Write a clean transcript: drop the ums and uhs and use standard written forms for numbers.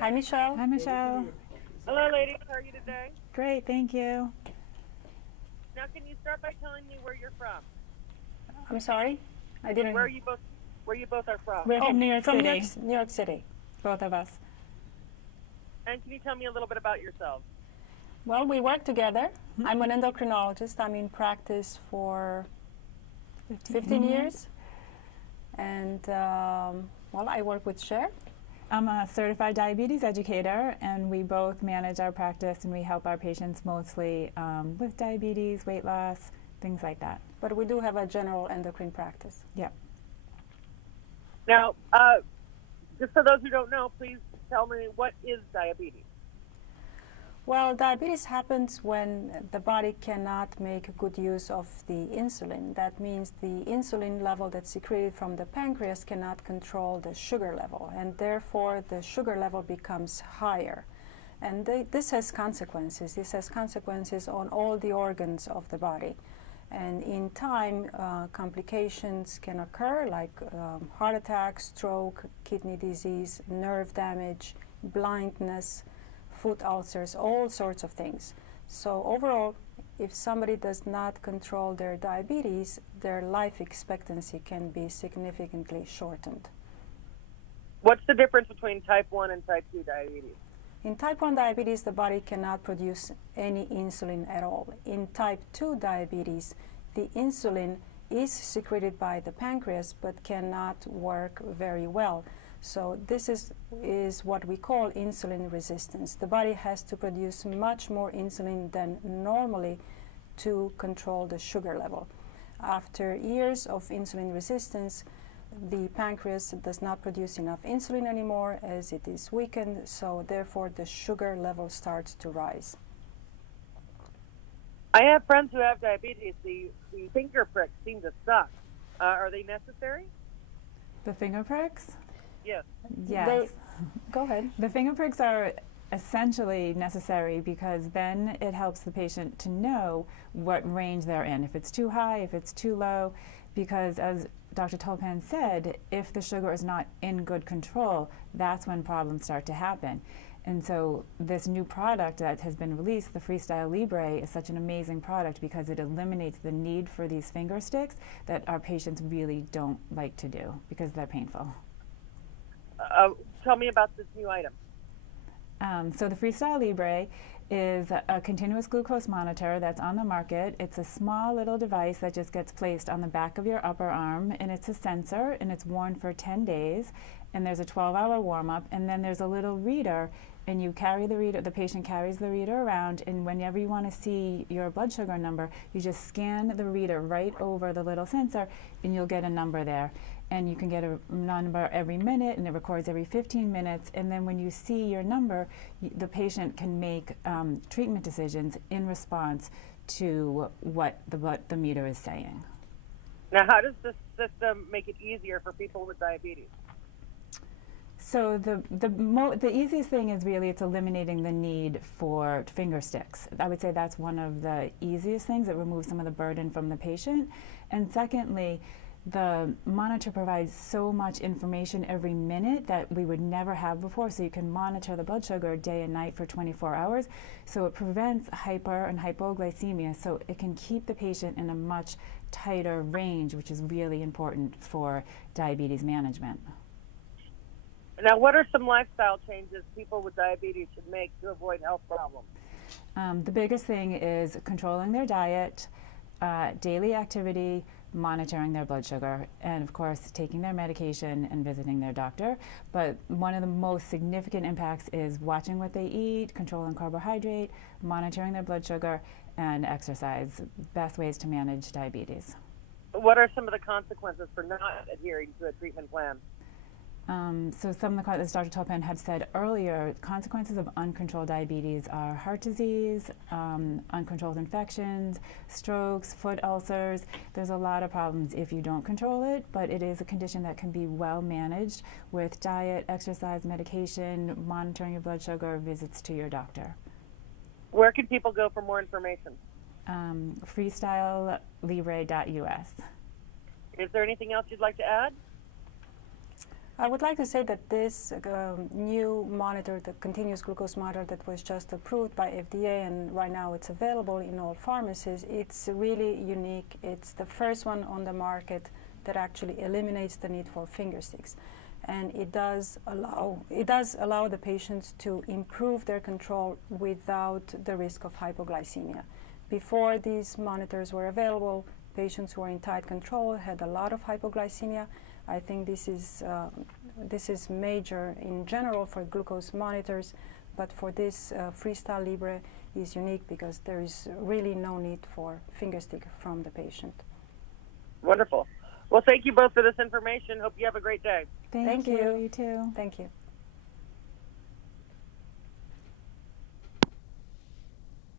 Hi, Michelle. Hi, Michelle. Hello, ladies. How are you today? Great, thank you. Now, can you start by telling me where you're from? I'm sorry, I didn't. Where you both are from? We're from New York from City, New York City. both of us. And can you tell me a little bit about yourselves? Well, we work together. I'm an endocrinologist. I'm in practice for 15 years. And, well, I work with Cher. I'm a certified diabetes educator, and we both manage our practice, and we help our patients mostly with diabetes, weight loss, things like that. But we do have a general endocrine practice. Yep. Now, just for those who don't know, please tell me, what is diabetes? Well, diabetes happens when the body cannot make good use of the insulin. That means the insulin level that's secreted from the pancreas cannot control the sugar level, and therefore the sugar level becomes higher. And this has consequences. This has consequences on all the organs of the body. And in time, complications can occur, like heart attack, stroke, kidney disease, nerve damage, blindness, foot ulcers, all sorts of things. So overall, if somebody does not control their diabetes, their life expectancy can be significantly shortened. What's the difference between type 1 and type 2 diabetes? In type 1 diabetes, the body cannot produce any insulin at all. In type 2 diabetes, the insulin is secreted by the pancreas but cannot work very well. So this is what we call insulin resistance. The body has to produce much more insulin than normally to control the sugar level. After years of insulin resistance, the pancreas does not produce enough insulin anymore as it is weakened, so therefore the sugar level starts to rise. I have friends who have diabetes. The finger pricks seem to suck. Are they necessary? The finger pricks? Yes. Yes. Go ahead. The finger pricks are essentially necessary because then it helps the patient to know what range they're in, if it's too high, if it's too low, because as Dr. Tolpan said, if the sugar is not in good control, that's when problems start to happen. And so this new product that has been released, the Freestyle Libre, is such an amazing product because it eliminates the need for these finger sticks that our patients really don't like to do because they're painful. Tell me about this new item. So the Freestyle Libre is a continuous glucose monitor that's on the market. It's a small little device that just gets placed on the back of your upper arm, and it's a sensor, and it's worn for 10 days, and there's a 12-hour warm-up, and then there's a little reader, and you carry the reader, the patient carries the reader around, and whenever you want to see your blood sugar number, you just scan the reader right over the little sensor, and you'll get a number there. And you can get a number every minute, and it records every 15 minutes. And then when you see your number, the patient can make treatment decisions in response to what the meter is saying. Now, how does this system make it easier for people with diabetes? So the easiest thing is really it's eliminating the need for finger sticks. I would say that's one of the easiest things. It removes some of the burden from the patient. And secondly, the monitor provides so much information every minute that we would never have before, so you can monitor the blood sugar day and night for 24 hours. So it prevents hyper and hypoglycemia, so it can keep the patient in a much tighter range, which is really important for diabetes management. Now, what are some lifestyle changes people with diabetes should make to avoid health problems? The biggest thing is controlling their diet, daily activity, monitoring their blood sugar, and of course taking their medication and visiting their doctor. But one of the most significant impacts is watching what they eat, controlling carbohydrate, monitoring their blood sugar, and exercise. Best ways to manage diabetes. What are some of the consequences for not adhering to a treatment plan? So some of the, as Dr. Tolpan had said earlier, consequences of uncontrolled diabetes are heart disease, uncontrolled infections, strokes, foot ulcers. There's a lot of problems if you don't control it, but it is a condition that can be well managed with diet, exercise, medication, monitoring your blood sugar, visits to your doctor. Where can people go for more information? FreestyleLibre.us. Is there anything else you'd like to add? I would like to say that this new monitor, the continuous glucose monitor that was just approved by FDA and right now it's available in all pharmacies, it's really unique. It's the first one on the market that actually eliminates the need for finger sticks. And it does allow the patients to improve their control without the risk of hypoglycemia. Before these monitors were available, patients who were in tight control had a lot of hypoglycemia. I think this is major in general for glucose monitors, but for this Freestyle Libre is unique because there is really no need for finger stick from the patient. Wonderful. Well, thank you both for this information. Hope you have a great day. Thank you. You too. Thank you.